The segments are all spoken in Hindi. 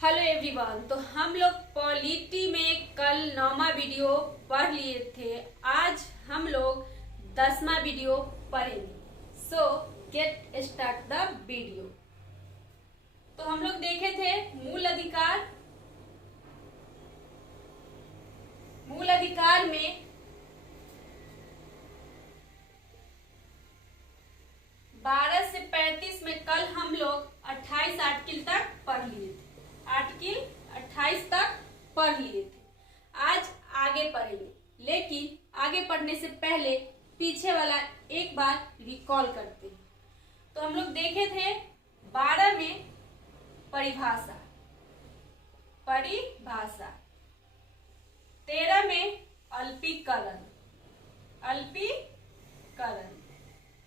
Hello everyone. तो हम लोग पॉलिटी में कल 9वां वीडियो पढ़ लिए थे। आज हम लोग 10वां वीडियो पढ़ेंगे। सो गेट स्टार्ट द वीडियो। तो हम लोग देखे थे मूल अधिकार। मूल अधिकार में 12 से 35 में कल हम लोग 28 आर्टिकल तक पढ़ लिए थे। आर्टिकल 28 तक पढ़ लिए थे। आज आगे पढ़ेंगे, लेकिन आगे पढ़ने से पहले पीछे वाला एक बार रिकॉल करते हैं। तो हम लोग देखे थे 12 में परिभाषा 13 में अल्पीकरण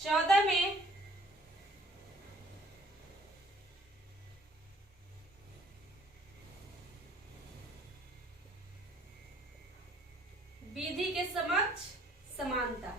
14 में विधि के समक्ष समानता,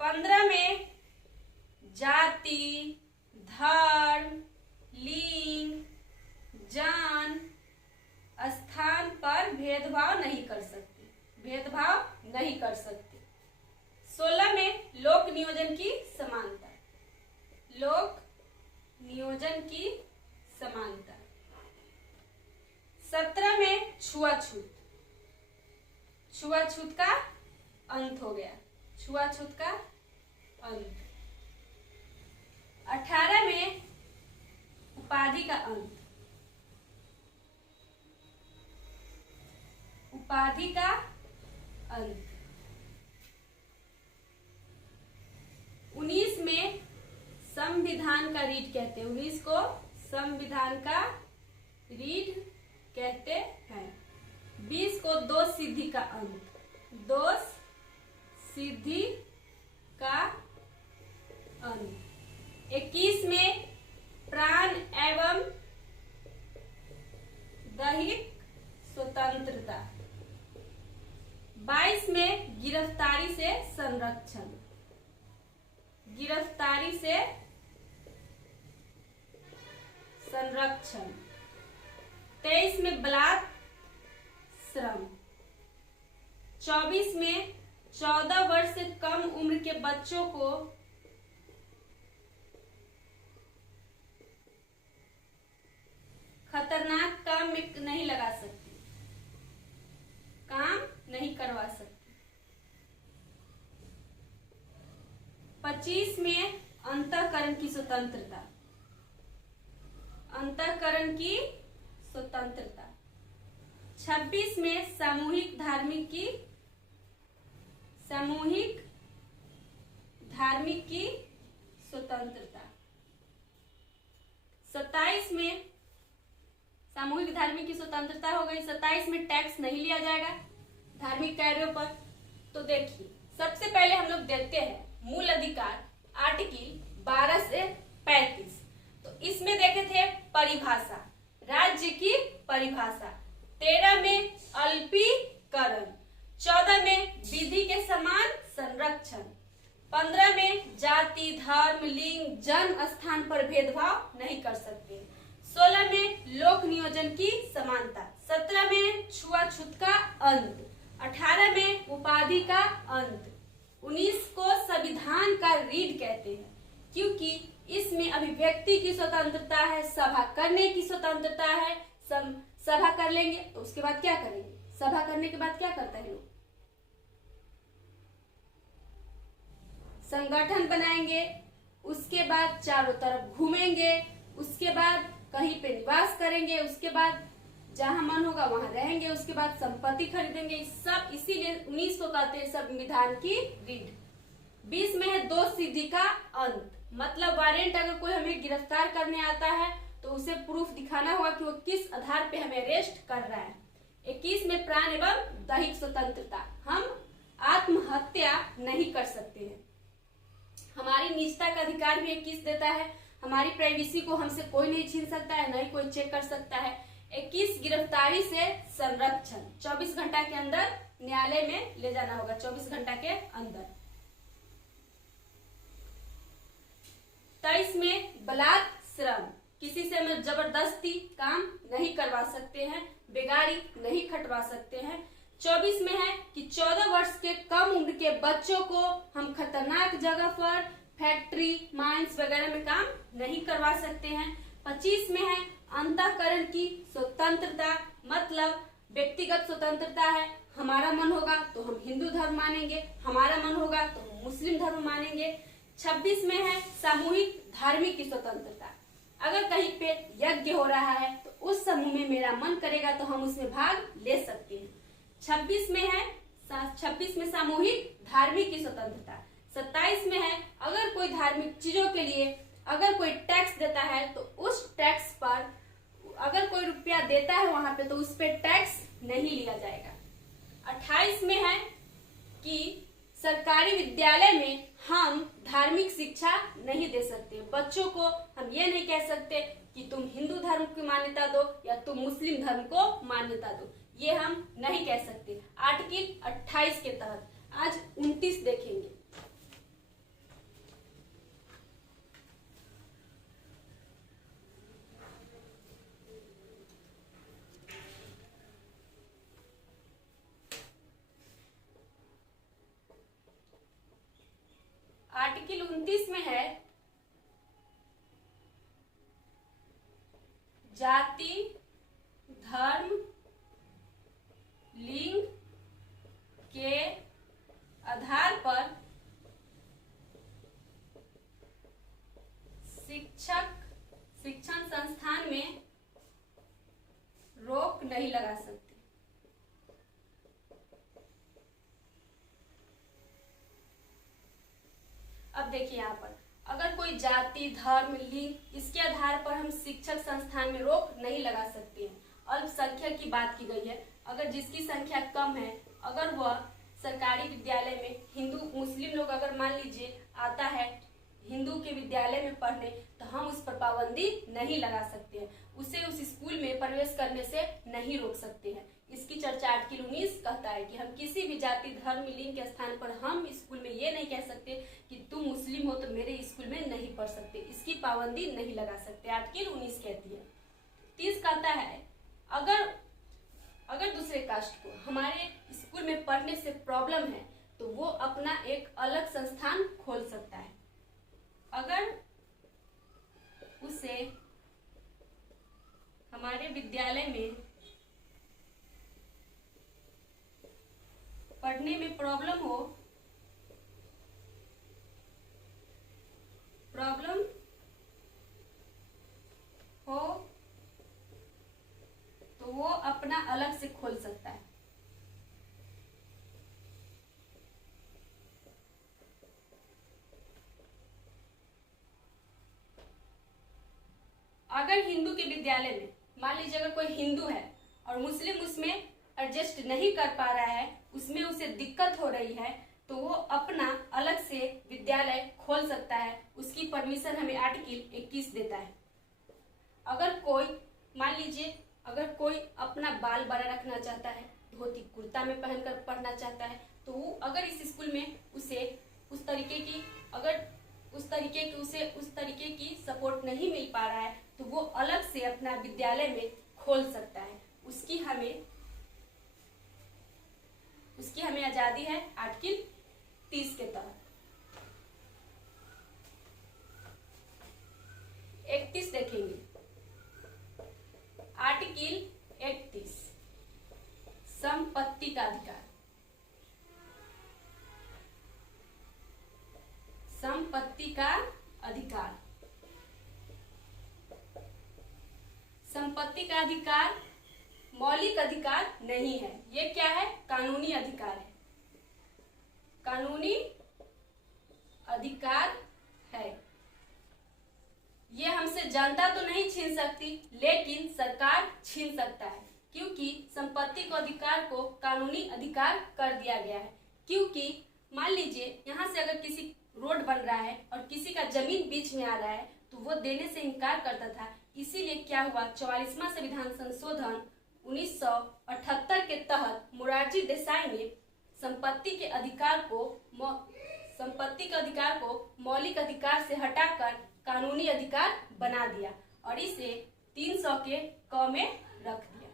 15 में जाति, धर्म, लिंग, जन, स्थान पर भेदभाव नहीं कर सकते। 16 में लोक नियोजन की समानता, 17 में छुआछूत का अंत हो गया। 18 में उपाधि का अंत, 19 में संविधान का रीढ़ कहते हैं। 19 को संविधान का रीढ़ कहते हैं। 20 को दोष सिद्धि का अंत, 21 में प्राण एवं दैहिक स्वतंत्रता, 22 में गिरफ्तारी से संरक्षण, 23 में बलात् श्रम, 24 में 14 वर्ष से कम उम्र के बच्चों को खतरनाक काम में नहीं लगा सकती, काम नहीं करवा सकती। 25 में अंतःकरण की स्वतंत्रता, 26 में सामूहिक धार्मिक की स्वतंत्रता, 27 में सामूहिक धार्मिक की स्वतंत्रता हो गई। 27 में टैक्स नहीं लिया जाएगा धार्मिक कार्यों पर। तो देखिए, सबसे पहले हम लोग देखते हैं मूल अधिकार आर्टिकल 12 से 35। तो इसमें देखे थे परिभाषा, राज्य की परिभाषा। 13 में अल्पीकरण, 14 में विधि के समान संरक्षण, 15 में जाति, धर्म, लिंग, जन, स्थान पर भेदभाव नहीं कर सकते, 16 में लोक नियोजन की समानता, 17 में छुआछूत का अंत, 18 में उपाधि का अंत, 19 को संविधान का रीढ़ कहते हैं क्योंकि इसमें अभिव्यक्ति की स्वतंत्रता है, सभा करने की स्वतंत्रता है। सभा कर लेंगे तो उसके बाद क्या करेंगे? सभा करने के बाद क्या करता है लोग? संगठन बनाएंगे, उसके बाद चारों तरफ घूमेंगे, उसके बाद कहीं पे निवास करेंगे, उसके बाद जहां मन होगा वहां रहेंगे, उसके बाद संपत्ति खरीदेंगे। सब इसीलिए 19 को कहते हैं संविधान की रीढ़। 20 में है दोष सिद्धि का अंत, मतलब वारंट अगर कोई हमें गिरफ्तार करने आता है तो उसे प्रूफ दिखाना होगा कि वो किस आधार पे हमें अरेस्ट कर रहा है। 21 में प्राण एवं दैहिक स्वतंत्रता, हम आत्महत्या नहीं कर सकते हैं। हमारी निजता का अधिकार भी 21 देता है। हमारी प्राइवेसी को हमसे कोई नहीं छीन सकता है, नहीं कोई चेक कर सकता है। 21 गिरफ्तारी से संरक्षण, 24 घंटा के अंदर न्यायालय में ले जाना होगा, 24 घंटा के अंदर। 23 में बलात् श्रम, किसी से हम जबरदस्ती काम नहीं करवा सकते हैं, बेगारी नहीं खटवा सकते हैं। 24 में है कि 14 वर्ष के कम उम्र के बच्चों को हम खतरनाक जगह पर फैक्ट्री, माइंस वगैरह में काम नहीं करवा सकते हैं। 25 में है अंतःकरण की स्वतंत्रता, मतलब व्यक्तिगत स्वतंत्रता है। हमारा मन होगा तो हम हिंदू धर्म मानेंगे, हमारा मन होगा तो हम मुस्लिम धर्म मानेंगे। 26 में है सामूहिक धार्मिक की स्वतंत्रता। अगर कहीं पे यज्ञ हो रहा है तो उस समूह में मेरा मन करेगा तो हम उसमें भाग ले सकते हैं। 26 में सामूहिक धार्मिक की स्वतंत्रता। 27 में है अगर कोई धार्मिक चीजों के लिए अगर कोई टैक्स देता है तो उस टैक्स पर, अगर कोई रुपया देता है वहां पे, तो उस पे टैक्स नहीं लिया जाएगा। 28 में है कि सरकारी विद्यालय में हम धार्मिक शिक्षा नहीं दे सकते। बच्चों को हम ये नहीं कह सकते कि तुम हिंदू धर्म की मान्यता दो या तुम मुस्लिम धर्म को मान्यता दो, ये हम नहीं कह सकते। आर्टिकल 28 के तहत आज 29 देखेंगे। आर्टिकल 29 में है जाति, धर्म, लिंग के आधार पर शिक्षण संस्थान में रोक नहीं लगा सकते। अब देखिए यहाँ पर अगर कोई जाति, धर्म, लिंग इसके आधार पर हम शिक्षक संस्थान में रोक नहीं लगा सकते हैं। अल्पसंख्यक की बात की गई है। अगर जिसकी संख्या कम है, अगर वह सरकारी विद्यालय में हिंदू मुस्लिम लोग अगर मान लीजिए आता है हिंदू के विद्यालय में पढ़ने, तो हम उस पर पाबंदी नहीं लगा सकते हैं, उसे उस स्कूल में प्रवेश करने से नहीं रोक सकते हैं। इसकी चर्चा आर्टिकल 19 कहता है कि हम किसी भी जाति, धर्म, लिंग के स्थान पर हम स्कूल में ये नहीं कह सकते कि तुम मुस्लिम हो तो मेरे स्कूल में नहीं पढ़ सकते, इसकी पाबंदी नहीं लगा सकते। आर्टिकल 19 कहती है। 30 कहता है अगर दूसरे कास्ट को हमारे स्कूल में पढ़ने से प्रॉब्लम है तो वो अपना एक अलग संस्थान खोल सकता है। अगर उसे हमारे विद्यालय में पढ़ने में प्रॉब्लम हो तो वो अपना अलग से खोल सकता है। अगर हिंदू के विद्यालय में मान लीजिए अगर कोई हिंदू है और मुस्लिम उसमें एडजस्ट नहीं कर पा रहा है, उसमें उसे दिक्कत हो रही है, तो वो अपना अलग से विद्यालय खोल सकता है। उसकी परमिशन हमें आर्टिकल 21 देता है। अगर कोई मान लीजिए अगर कोई अपना बाल बड़ा रखना चाहता है, धोती कुर्ता में पहनकर पढ़ना चाहता है, तो वो अगर इस स्कूल में उसे उस तरीके की सपोर्ट नहीं मिल पा रहा है, तो वो अलग से अपना विद्यालय में खोल सकता है। उसकी हमें आजादी है आर्टिकल 30 के तहत। 31 देखेंगे। आर्टिकल 31 संपत्ति का अधिकार। संपत्ति का अधिकार। संपत्ति का अधिकार मौलिक अधिकार नहीं है, ये क्या है? कानूनी अधिकार है। कानूनी अधिकार है। ये हमसे जनता तो नहीं छीन सकती, लेकिन सरकार छीन सकता है, क्योंकि संपत्ति को अधिकार को कानूनी अधिकार कर दिया गया है। क्योंकि मान लीजिए यहाँ से अगर किसी रोड बन रहा है और किसी का जमीन बीच में आ रहा है, तो वो देने से इनकार करता था। इसीलिए क्या हुआ, 44वां संविधान संशोधन 1978 के तहत मोरारजी देसाई ने संपत्ति के अधिकार को मौलिक अधिकार से हटाकर कानूनी अधिकार बना दिया और इसे 300 के क में रख दिया।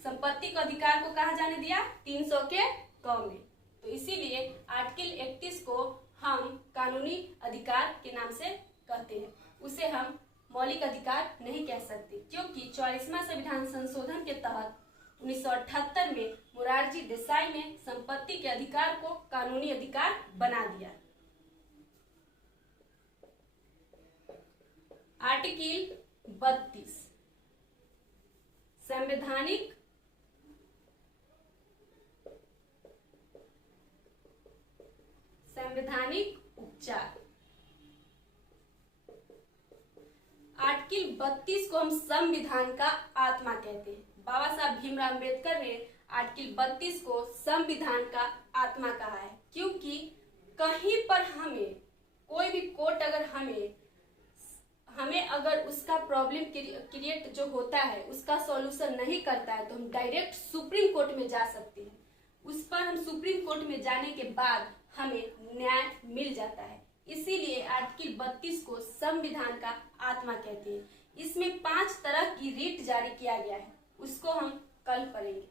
संपत्ति के अधिकार को कहा जाने दिया 300 के क में। तो इसीलिए आर्टिकल 31 को हम कानूनी अधिकार के नाम से कहते हैं, उसे हम मौलिक अधिकार नहीं कह सकते, क्योंकि 44वां संविधान संशोधन के तहत 1978 में मोरारजी देसाई ने संपत्ति के अधिकार को कानूनी अधिकार बना दिया। आर्टिकल 32 संवैधानिक उपचार। आर्टिकल 32 को हम संविधान का आत्मा कहते हैं। बाबा साहब भीमराव अम्बेडकर ने आर्टिकल 32 को संविधान का आत्मा कहा है, क्योंकि कहीं पर हमें कोई भी कोर्ट अगर हमें अगर उसका प्रॉब्लम क्रिएट जो होता है उसका सॉल्यूशन नहीं करता है, तो हम डायरेक्ट सुप्रीम कोर्ट में जा सकते हैं। उस पर हम सुप्रीम कोर्ट में जाने के बाद हमें न्याय मिल जाता है। इसीलिए आर्टिकल 32 को संविधान का आत्मा कहते हैं। इसमें 5 तरह की रीट जारी किया गया है, उसको हम कल पढ़ेंगे।